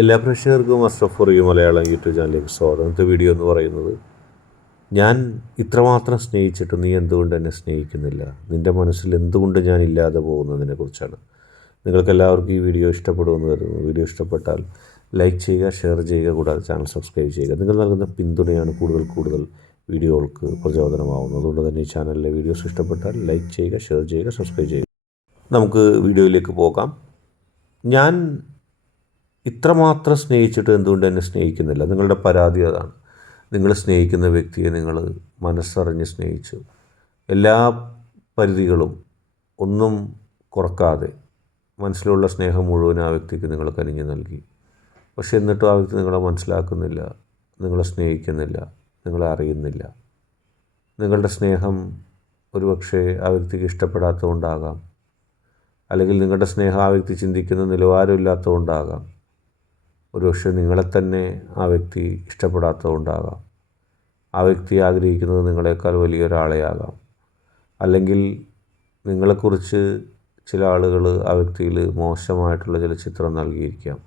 എല്ലാ പ്രേക്ഷകർക്കും Ashraf for you Malayalam YouTube ചാനലിലേക്ക് സ്വാഗതം. ഇന്നത്തെ വീഡിയോ എന്ന് പറയുന്നത്, ഞാൻ ഇത്രമാത്രം സ്നേഹിച്ചിട്ട് നീ എന്തുകൊണ്ട് എന്നെ സ്നേഹിക്കുന്നില്ല, നിൻ്റെ മനസ്സിൽ എന്തുകൊണ്ട് ഞാൻ ഇല്ലാതെ പോകുന്നതിനെക്കുറിച്ചാണ്. നിങ്ങൾക്കെല്ലാവർക്കും ഈ വീഡിയോ ഇഷ്ടപ്പെടുമെന്ന് കരുതുന്നു. വീഡിയോ ഇഷ്ടപ്പെട്ടാൽ ലൈക്ക് ചെയ്യുക, ഷെയർ ചെയ്യുക, കൂടാതെ ചാനൽ സബ്സ്ക്രൈബ് ചെയ്യുക. നിങ്ങൾ നൽകുന്ന പിന്തുണയാണ് കൂടുതൽ വീഡിയോകൾക്ക് പ്രചോദനമാവുന്നത്. അതുകൊണ്ട് തന്നെ ഈ ചാനലിലെ വീഡിയോസ് ഇഷ്ടപ്പെട്ടാൽ ലൈക്ക് ചെയ്യുക, ഷെയർ ചെയ്യുക, സബ്സ്ക്രൈബ് ചെയ്യുക. നമുക്ക് വീഡിയോയിലേക്ക് പോകാം. ഞാൻ ഇത്രമാത്രം സ്നേഹിച്ചിട്ട് എന്തുകൊണ്ട് എന്നെ സ്നേഹിക്കുന്നില്ല? നിങ്ങളുടെ പരാതി അതാണ്. നിങ്ങൾ സ്നേഹിക്കുന്ന വ്യക്തിയെ നിങ്ങൾ മനസ്സറിഞ്ഞ് സ്നേഹിച്ചു, എല്ലാ പരിധികളും ഒന്നും കുറക്കാതെ മനസ്സിലുള്ള സ്നേഹം മുഴുവൻ ആ വ്യക്തിക്ക് നിങ്ങൾ കനിഞ്ഞു നൽകി. പക്ഷെ എന്നിട്ടും ആ വ്യക്തി നിങ്ങളെ മനസ്സിലാക്കുന്നില്ല, നിങ്ങളെ സ്നേഹിക്കുന്നില്ല, നിങ്ങളെ അറിയുന്നില്ല. നിങ്ങളുടെ സ്നേഹം ഒരുപക്ഷെ ആ വ്യക്തിക്ക് ഇഷ്ടപ്പെടാത്തതുകൊണ്ടാകാം, അല്ലെങ്കിൽ നിങ്ങളുടെ സ്നേഹം ആ വ്യക്തി ചിന്തിക്കുന്ന നിലവാരമില്ലാത്തതുകൊണ്ടാകാം. ഒരുപക്ഷെ നിങ്ങളെ തന്നെ ആ വ്യക്തി ഇഷ്ടപ്പെടാത്തതുകൊണ്ടാകാം. ആ വ്യക്തി ആഗ്രഹിക്കുന്നത് നിങ്ങളെക്കാൾ വലിയൊരാളെയാകാം. അല്ലെങ്കിൽ നിങ്ങളെക്കുറിച്ച് ചില ആളുകൾ ആ വ്യക്തിയിൽ മോശമായിട്ടുള്ള ചില ചിത്രം നൽകിയിരിക്കാം.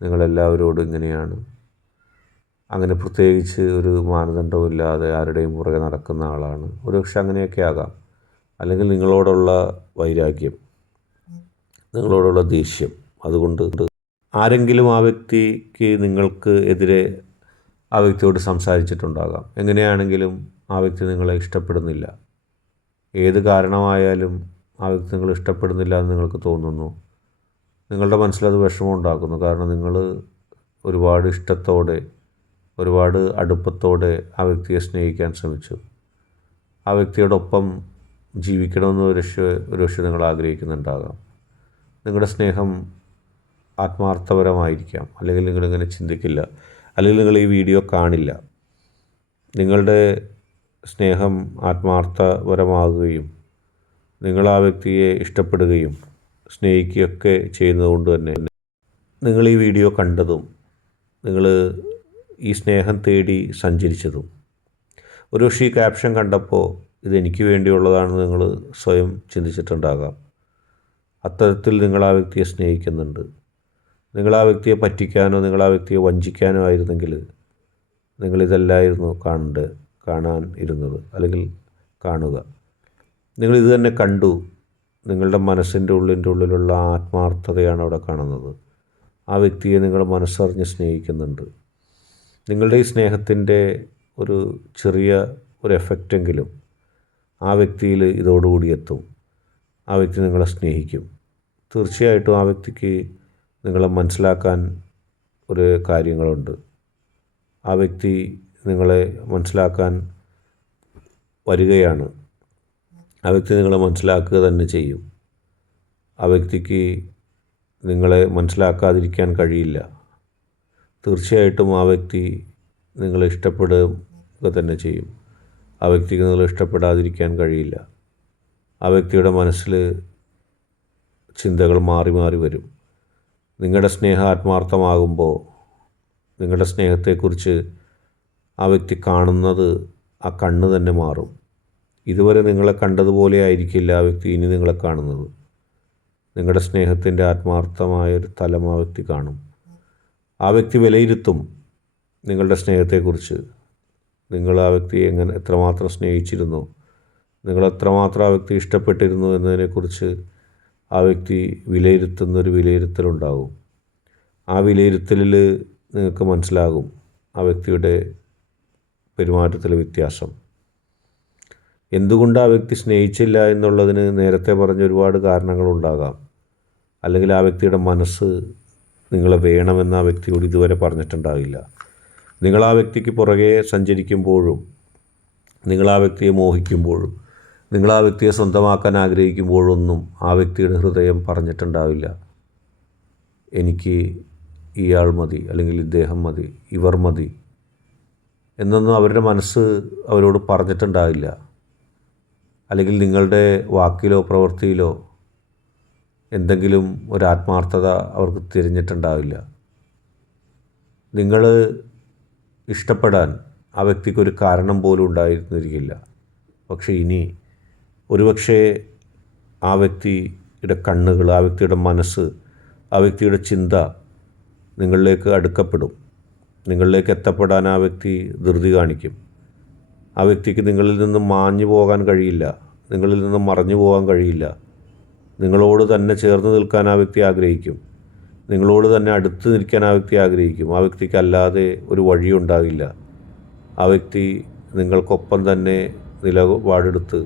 നിങ്ങളെല്ലാവരോടും ഇങ്ങനെയാണ്, അങ്ങനെ പ്രത്യേകിച്ച് ഒരു മാനദണ്ഡമില്ലാതെ ആരുടെയും പുറകെ നടക്കുന്ന ആളാണ്. ഒരുപക്ഷെ അങ്ങനെയൊക്കെ ആകാം. അല്ലെങ്കിൽ നിങ്ങളോടുള്ള വൈരാഗ്യം, നിങ്ങളോടുള്ള ദേഷ്യം, അതുകൊണ്ട് ആരെങ്കിലും ആ വ്യക്തിക്ക് നിങ്ങൾക്ക് എതിരെ ആ വ്യക്തിയോട് സംസാരിച്ചിട്ടുണ്ടാകാം. എങ്ങനെയാണെങ്കിലും ആ വ്യക്തി നിങ്ങളെ ഇഷ്ടപ്പെടുന്നില്ല. ഏത് കാരണമായാലും ആ വ്യക്തി നിങ്ങളെ ഇഷ്ടപ്പെടുന്നില്ല എന്ന് നിങ്ങൾക്ക് തോന്നുന്നു. നിങ്ങളുടെ മനസ്സിലത് വിഷമം ഉണ്ടാക്കുന്നു. കാരണം നിങ്ങൾ ഒരുപാട് ഇഷ്ടത്തോടെ, ഒരുപാട് അടുപ്പത്തോടെ ആ വ്യക്തിയെ സ്നേഹിക്കാൻ ശ്രമിച്ചു. ആ വ്യക്തിയോടൊപ്പം ജീവിക്കണമെന്ന് ഒരുപക്ഷെ നിങ്ങൾ ആഗ്രഹിക്കുന്നുണ്ടാകാം. നിങ്ങളുടെ സ്നേഹം ആത്മാർത്ഥപരമായിരിക്കാം. അല്ലെങ്കിൽ നിങ്ങളിങ്ങനെ ചിന്തിക്കില്ല, അല്ലെങ്കിൽ നിങ്ങൾ ഈ വീഡിയോ കാണില്ല. നിങ്ങളുടെ സ്നേഹം ആത്മാർത്ഥപരമാകുകയും നിങ്ങൾ ആ വ്യക്തിയെ ഇഷ്ടപ്പെടുകയും സ്നേഹിക്കുകയൊക്കെ ചെയ്യുന്നതുകൊണ്ട് തന്നെ നിങ്ങൾ ഈ വീഡിയോ കണ്ടതും, നിങ്ങൾ ഈ സ്നേഹം തേടി സഞ്ചരിച്ചതും, ഒരുപക്ഷെ ഈ ക്യാപ്ഷൻ കണ്ടപ്പോൾ ഇതെനിക്ക് വേണ്ടിയുള്ളതാണെന്ന് നിങ്ങൾ സ്വയം ചിന്തിച്ചിട്ടുണ്ടാകാം. അത്തരത്തിൽ നിങ്ങൾ ആ വ്യക്തിയെ സ്നേഹിക്കുന്നുണ്ട്. നിങ്ങൾ ആ വ്യക്തിയെ പറ്റിക്കാനോ നിങ്ങൾ ആ വ്യക്തിയെ വഞ്ചിക്കാനോ ആയിരുന്നെങ്കിൽ നിങ്ങളിതല്ലായിരുന്നു കാണാൻ ഇരുന്നത്, അല്ലെങ്കിൽ കാണുക. നിങ്ങളിത് തന്നെ കണ്ടു. നിങ്ങളുടെ മനസ്സിൻ്റെ ഉള്ളിലുള്ള ആത്മാർത്ഥതയാണ് അവിടെ കാണുന്നത്. ആ വ്യക്തിയെ നിങ്ങൾ മനസ്സറിഞ്ഞ് സ്നേഹിക്കുന്നുണ്ട്. നിങ്ങളുടെ ഈ സ്നേഹത്തിൻ്റെ ഒരു ചെറിയ എഫക്റ്റെങ്കിലും ആ വ്യക്തിയിൽ ഇതോടുകൂടി എത്തും. ആ വ്യക്തി നിങ്ങളെ സ്നേഹിക്കും. തീർച്ചയായിട്ടും ആ വ്യക്തിക്ക് നിങ്ങളെ മനസ്സിലാക്കാൻ ഒരു കാര്യങ്ങളുണ്ട്. ആ വ്യക്തി നിങ്ങളെ മനസ്സിലാക്കാൻ വരികയാണ്. ആ വ്യക്തി നിങ്ങളെ മനസ്സിലാക്കുക തന്നെ ചെയ്യും. ആ വ്യക്തിക്ക് നിങ്ങളെ മനസ്സിലാക്കാതിരിക്കാൻ കഴിയില്ല. തീർച്ചയായിട്ടും ആ വ്യക്തി നിങ്ങളെ ഇഷ്ടപ്പെടുക തന്നെ ചെയ്യും. ആ വ്യക്തിക്ക് നിങ്ങളെ ഇഷ്ടപ്പെടാതിരിക്കാൻ കഴിയില്ല. ആ വ്യക്തിയുടെ മനസ്സിൽ ചിന്തകൾ മാറി മാറി വരും. നിങ്ങളുടെ സ്നേഹം ആത്മാർത്ഥമാകുമ്പോൾ നിങ്ങളുടെ സ്നേഹത്തെക്കുറിച്ച് ആ വ്യക്തി കാണുന്നത്, ആ കണ്ണ് തന്നെ മാറും. ഇതുവരെ നിങ്ങളെ കണ്ടതുപോലെ ആയിരിക്കില്ല ആ വ്യക്തി ഇനി നിങ്ങളെ കാണുന്നത്. നിങ്ങളുടെ സ്നേഹത്തിൻ്റെ ആത്മാർത്ഥമായൊരു തലം ആ വ്യക്തി കാണും. ആ വ്യക്തി വിലയിരുത്തും നിങ്ങളുടെ സ്നേഹത്തെക്കുറിച്ച്. നിങ്ങൾ ആ വ്യക്തിയെ എത്രമാത്രം സ്നേഹിച്ചിരുന്നു, നിങ്ങൾ എത്രമാത്രം ആ വ്യക്തി ഇഷ്ടപ്പെട്ടിരുന്നു എന്നതിനെക്കുറിച്ച് ആ വ്യക്തി വിലയിരുത്തുന്നൊരു വിലയിരുത്തലുണ്ടാകും. ആ വിലയിരുത്തലിൽ നിങ്ങൾക്ക് മനസ്സിലാകും ആ വ്യക്തിയുടെ പെരുമാറ്റത്തിലെ വ്യത്യാസം. എന്തുകൊണ്ട് ആ വ്യക്തി സ്നേഹിച്ചില്ല എന്നുള്ളതിന് നേരത്തെ പറഞ്ഞ ഒരുപാട് കാരണങ്ങളുണ്ടാകാം. അല്ലെങ്കിൽ ആ വ്യക്തിയുടെ മനസ്സ് നിങ്ങളെ വേണമെന്ന് ആ വ്യക്തിയോട് ഇതുവരെ പറഞ്ഞിട്ടുണ്ടാകില്ല. നിങ്ങൾ ആ വ്യക്തിക്ക് പുറകെ സഞ്ചരിക്കുമ്പോഴും, നിങ്ങൾ ആ വ്യക്തിയെ മോഹിക്കുമ്പോഴും, നിങ്ങൾ ആ വ്യക്തിയെ സ്വന്തമാക്കാൻ ആഗ്രഹിക്കുമ്പോഴൊന്നും ആ വ്യക്തിയുടെ ഹൃദയം പറഞ്ഞിട്ടുണ്ടാവില്ല, എനിക്ക് ഇയാൾ മതി, അല്ലെങ്കിൽ ഇദ്ദേഹം മതി, ഇവർ മതി എന്നൊന്നും അവരുടെ മനസ്സ് അവരോട് പറഞ്ഞിട്ടുണ്ടാവില്ല. അല്ലെങ്കിൽ നിങ്ങളുടെ വാക്കിലോ പ്രവൃത്തിയിലോ എന്തെങ്കിലും ഒരാത്മാർത്ഥത അവർക്ക് തിരിഞ്ഞിട്ടുണ്ടാവില്ല. നിങ്ങൾ ഇഷ്ടപ്പെടാൻ ആ വ്യക്തിക്കൊരു കാരണം പോലും ഉണ്ടായിരുന്നിരിക്കില്ല. പക്ഷേ ഇനി ഒരുപക്ഷെ ആ വ്യക്തിയുടെ കണ്ണുകൾ, ആ വ്യക്തിയുടെ മനസ്സ്, ആ വ്യക്തിയുടെ ചിന്ത നിങ്ങളിലേക്ക് അടുക്കപ്പെടും. നിങ്ങളിലേക്ക് എത്തപ്പെടാൻ ആ വ്യക്തി ധൃതി കാണിക്കും. ആ വ്യക്തിക്ക് നിങ്ങളിൽ നിന്നും മാഞ്ഞു പോകാൻ കഴിയില്ല, നിങ്ങളിൽ നിന്നും മറഞ്ഞു പോകാൻ കഴിയില്ല. നിങ്ങളോട് തന്നെ ചേർന്ന് നിൽക്കാൻ ആ വ്യക്തി ആഗ്രഹിക്കും. നിങ്ങളോട് തന്നെ അടുത്ത് നിൽക്കാൻ ആ വ്യക്തി ആഗ്രഹിക്കും. ആ വ്യക്തിക്കല്ലാതെ ഒരു വഴിയുണ്ടാകില്ല. ആ വ്യക്തി നിങ്ങൾക്കൊപ്പം തന്നെ നിലപാടെടുത്ത്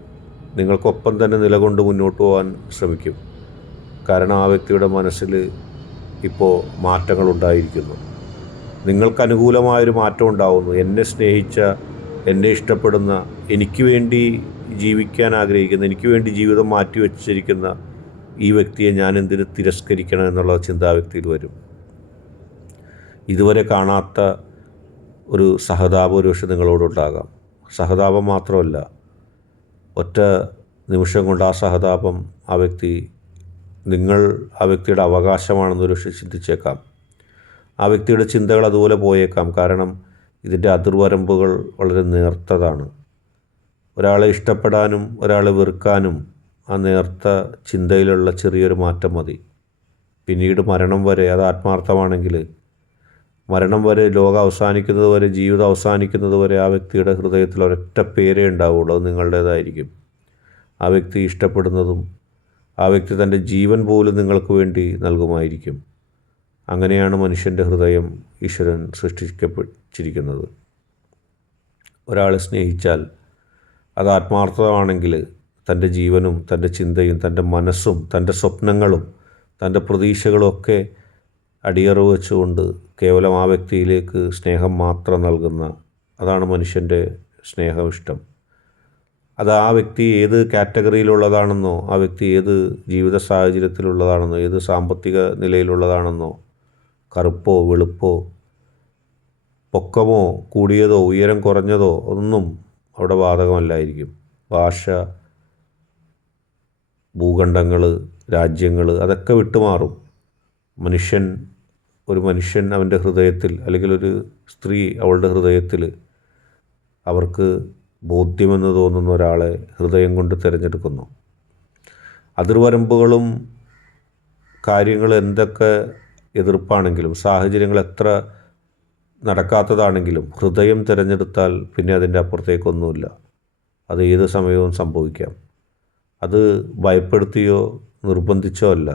നിങ്ങൾക്കൊപ്പം തന്നെ നിലകൊണ്ട് മുന്നോട്ട് പോകാൻ ശ്രമിക്കും. കാരണം ആ വ്യക്തിയുടെ മനസ്സിൽ ഇപ്പോൾ മാറ്റങ്ങളുണ്ടായിരിക്കുന്നു. നിങ്ങൾക്ക് അനുകൂലമായൊരു മാറ്റം ഉണ്ടാവുന്നു. എന്നെ സ്നേഹിച്ച, എന്നെ ഇഷ്ടപ്പെടുന്ന, എനിക്ക് വേണ്ടി ജീവിക്കാൻ ആഗ്രഹിക്കുന്ന, എനിക്ക് വേണ്ടി ജീവിതം മാറ്റിവെച്ചിരിക്കുന്ന ഈ വ്യക്തിയെ ഞാൻ എന്തിന് തിരസ്കരിക്കണം എന്നുള്ള ചിന്ത ആ വ്യക്തിയിൽ വരും. ഇതുവരെ കാണാത്ത ഒരു സഹതാപം ഒരുപക്ഷെ നിങ്ങളോടുണ്ടാകാം. സഹതാപം മാത്രമല്ല, ഒറ്റ നിമിഷം കൊണ്ട് ആ സഹതാപം ആ വ്യക്തി നിങ്ങൾ ആ വ്യക്തിയുടെ അവകാശമാണെന്ന് ഒരുപക്ഷെ ചിന്തിച്ചേക്കാം. ആ വ്യക്തിയുടെ ചിന്തകൾ അതുപോലെ പോയേക്കാം. കാരണം ഇതിൻ്റെ അതിർവരമ്പുകൾ വളരെ നേർത്തതാണ്. ഒരാളെ ഇഷ്ടപ്പെടാനും ഒരാളെ വെറുക്കാനും ആ നേർത്ത ചിന്തയിലുള്ള ചെറിയൊരു മാറ്റം മതി. പിന്നീട് മരണം വരെ, അത് ആത്മാർത്ഥമാണെങ്കിൽ മരണം വരെ, ലോകം അവസാനിക്കുന്നത് വരെ, ജീവിതം അവസാനിക്കുന്നത് വരെ ആ വ്യക്തിയുടെ ഹൃദയത്തിൽ ഒരൊറ്റ പേരേ ഉണ്ടാവുള്ളൂ, അത് നിങ്ങളുടേതായിരിക്കും. ആ വ്യക്തി ഇഷ്ടപ്പെടുന്നതും ആ വ്യക്തി തൻ്റെ ജീവൻ പോലും നിങ്ങൾക്ക് വേണ്ടി നൽകുമായിരിക്കും. അങ്ങനെയാണ് മനുഷ്യൻ്റെ ഹൃദയം ഈശ്വരൻ സൃഷ്ടിക്കപ്പെട്ടിരിക്കുന്നത്. ഒരാളെ സ്നേഹിച്ചാൽ അത് ആത്മാർത്ഥമാണെങ്കിൽ തൻ്റെ ജീവനും തൻ്റെ ചിന്തയും തൻ്റെ മനസ്സും തൻ്റെ സ്വപ്നങ്ങളും തൻ്റെ പ്രതീക്ഷകളുമൊക്കെ അടിയറവ് വെച്ചുകൊണ്ട് കേവലം ആ വ്യക്തിയിലേക്ക് സ്നേഹം മാത്രം നൽകുന്ന, അതാണ് മനുഷ്യൻ്റെ സ്നേഹം, ഇഷ്ടം. അത് ആ വ്യക്തി ഏത് കാറ്റഗറിയിലുള്ളതാണെന്നോ, ആ വ്യക്തി ഏത് ജീവിത സാഹചര്യത്തിലുള്ളതാണെന്നോ, ഏത് സാമ്പത്തിക നിലയിലുള്ളതാണെന്നോ, കറുപ്പോ വെളുപ്പോ, പൊക്കമോ കൂടിയതോ ഉയരം കുറഞ്ഞതോ ഒന്നും അവിടെ ബാധകമല്ലായിരിക്കും. ഭാഷ, ഭൂഖണ്ഡങ്ങൾ, രാജ്യങ്ങൾ, അതൊക്കെ വിട്ടുമാറും. ഒരു മനുഷ്യൻ അവൻ്റെ ഹൃദയത്തിൽ, അല്ലെങ്കിൽ ഒരു സ്ത്രീ അവളുടെ ഹൃദയത്തിൽ അവർക്ക് ബോധ്യമെന്ന് തോന്നുന്ന ഒരാളെ ഹൃദയം കൊണ്ട് തിരഞ്ഞെടുക്കുന്നു. അതിർവരമ്പുകളും കാര്യങ്ങൾ എന്തൊക്കെ എതിർപ്പാണെങ്കിലും, സാഹചര്യങ്ങൾ എത്ര നടക്കാത്തതാണെങ്കിലും, ഹൃദയം തിരഞ്ഞെടുത്താൽ പിന്നെ അതിൻ്റെ അപ്പുറത്തേക്കൊന്നുമില്ല. അത് ഏത് സമയവും സംഭവിക്കാം. അത് ഭയപ്പെടുത്തിയോ നിർബന്ധിച്ചോ അല്ല.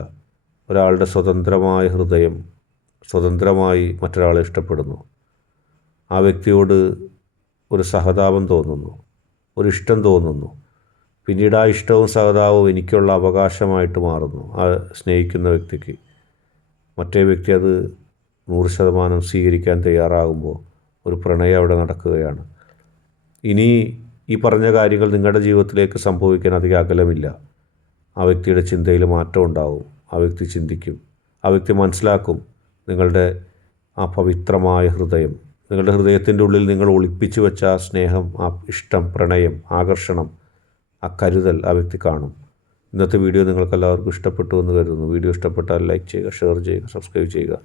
ഒരാളുടെ സ്വതന്ത്രമായ ഹൃദയം സ്വതന്ത്രമായി മറ്റൊരാളെ ഇഷ്ടപ്പെടുന്നു. ആ വ്യക്തിയോട് ഒരു സഹതാപം തോന്നുന്നു, ഒരു ഇഷ്ടം തോന്നുന്നു. പിന്നീട് ആ ഇഷ്ടവും സഹതാപവും എനിക്കുള്ള അവകാശമായിട്ട് മാറുന്നു. ആ സ്നേഹിക്കുന്ന വ്യക്തിക്ക് മറ്റേ വ്യക്തി അത് 100% സ്വീകരിക്കാൻ തയ്യാറാകുമ്പോൾ ഒരു പ്രണയം അവിടെ നടക്കുകയാണ്. ഇനി ഈ പറഞ്ഞ കാര്യങ്ങൾ നിങ്ങളുടെ ജീവിതത്തിലേക്ക് സംഭവിക്കാൻ അധികം അകലമില്ല. ആ വ്യക്തിയുടെ ചിന്തയിൽ മാറ്റം ഉണ്ടാവും. ആ വ്യക്തി ചിന്തിക്കും, ആ വ്യക്തി മനസ്സിലാക്കും നിങ്ങളുടെ ആ പവിത്രമായ ഹൃദയം, നിങ്ങളുടെ ഹൃദയത്തിൻ്റെ ഉള്ളിൽ നിങ്ങൾ ഒളിപ്പിച്ചു വെച്ച ആ സ്നേഹം, ആ ഇഷ്ടം, പ്രണയം, ആകർഷണം, ആ കരുതൽ ആ വ്യക്തി കാണും. ഇന്നത്തെ വീഡിയോ നിങ്ങൾക്കെല്ലാവർക്കും ഇഷ്ടപ്പെട്ടു എന്ന് കരുതുന്നു. വീഡിയോ ഇഷ്ടപ്പെട്ടാൽ ലൈക്ക് ചെയ്യുക, ഷെയർ ചെയ്യുക, സബ്സ്ക്രൈബ് ചെയ്യുക.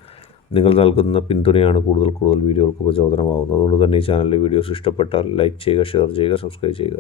നിങ്ങൾ നൽകുന്ന പിന്തുണയാണ് കൂടുതൽ വീഡിയോകൾക്ക് പ്രചോദനമാകുന്നത്. അതുകൊണ്ട് തന്നെ ഈ ചാനലിലെ വീഡിയോസ് ഇഷ്ടപ്പെട്ടാൽ ലൈക്ക് ചെയ്യുക, ഷെയർ ചെയ്യുക, സബ്സ്ക്രൈബ് ചെയ്യുക.